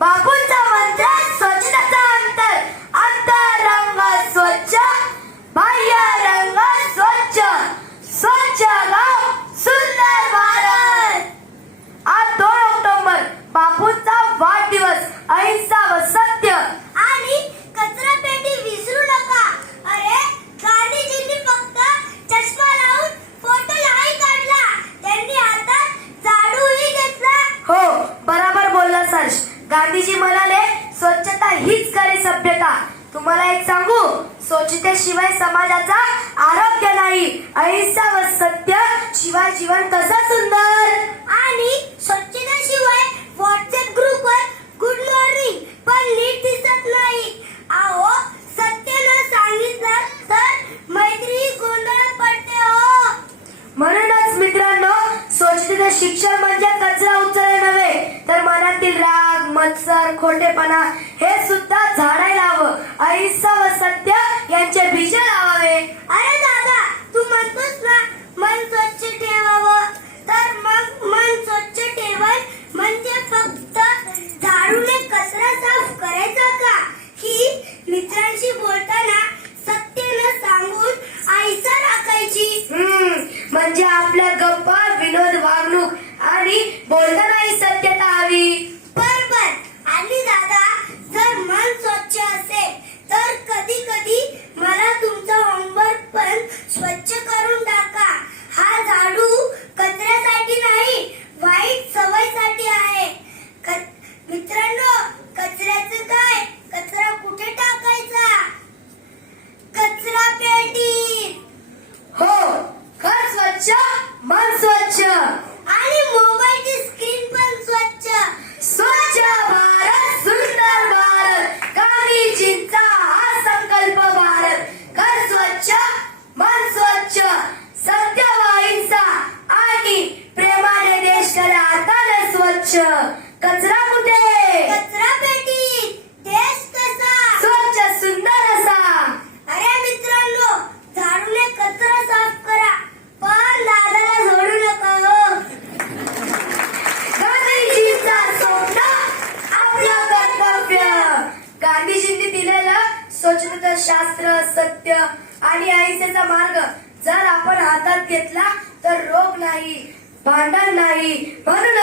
बापूंचा मंत्र स्वच्छतेचा अंतर, अंतरंग स्वच्छ, बाह्य रंग स्वच्छ, स्वच्छ गाव सुंदर भारत. आज 2 ऑक्टोबर बापूंचा वाढदिवस. अहिंसा व सत्य आणि कचरा पेटी विसरू नका. अरे गांधीजींनी फक्त चष्मा लावून फोटो नाही काढला, त्यांनी हातात झाडूही घेतला. हो, बरोबर बोलला हर्ष. गांधीजी म्हणाले स्वच्छता हीच खरी सभ्यता. तुम्हाला एक सांगू, स्वच्छतेशिवाय समाजाचा आरोग्य नाही. अहिंसा व सत्य शिवाय जीवन कसं सुंदर. आणि स्वच्छतेशिवाय व्हॉट्सअप ग्रुपवर गुड मॉर्निंग पण नीट दिसत नाही. अहो, सत्य न सांगितलं तर मैत्री गोंधळात पडते हो. म्हणूनच मित्रांनो, स्वच्छतेचे शिक्षण म्हणजे कचरा उचलणे नव्हे, तर मनातील राग, मत्सर, खोटेपणा हे सुद्धा झाडायला हवं. अहिंसा व सत्य यांचे बीज लावावे. अरे दादा, तू म्हणतोस ना मन स्वच्छ ठेवावं, तर मग मन स्वच्छ ठेवण म्हणजे फक्त झाडूने कचरा साफ करायचा का, की मित्रांशी बोलताना सत्य न सांगून आईचा राखायची? म्हणजे आपल्या गप्पा, विनोद, वागणूक आणि बोलतानाही सत्यता हवी. बरोबर. आणि दादा, जर मन स्वच्छ असेल तर कधी कधी मला तुमचा होमवर्क पण स्वच्छ करून टाका. हा झाडू कचऱ्यासाठी नाही, वाईट सवयीसाठी आहे. मित्रांनो, कचऱ्याचं काय? कचरा कुठे टाकायचा? कचरा पेटी. हो, घर स्वच्छ, मन स्वच्छ. आणि मोबाईलची स्क्रीन पण स्वच्छ. स्वच्छ भारत सुंदर भारत, गांधीजींचा हा संकल्प भारत. घर स्वच्छ, मन स्वच्छ, सत्य व अहिंसा आणि प्रेमाने देश करा हाताने स्वच्छ. कचरा कुठे? कचरा पेटी. देश कसा? स्वच्छ सुंदर असा. अरे मित्रांनो, झाडूने कचरा साफ करा, पण दादाला सोडू नका हो. गांधीजींचा स्वप्न आपलं कर्तव्य. गांधीजींनी दिलेलं स्वच्छतेचं शास्त्र, सत्य आणि अहिंसेचा मार्ग जर आपण हातात घेतला तर रोग नाही, भांडण नाही. म्हणून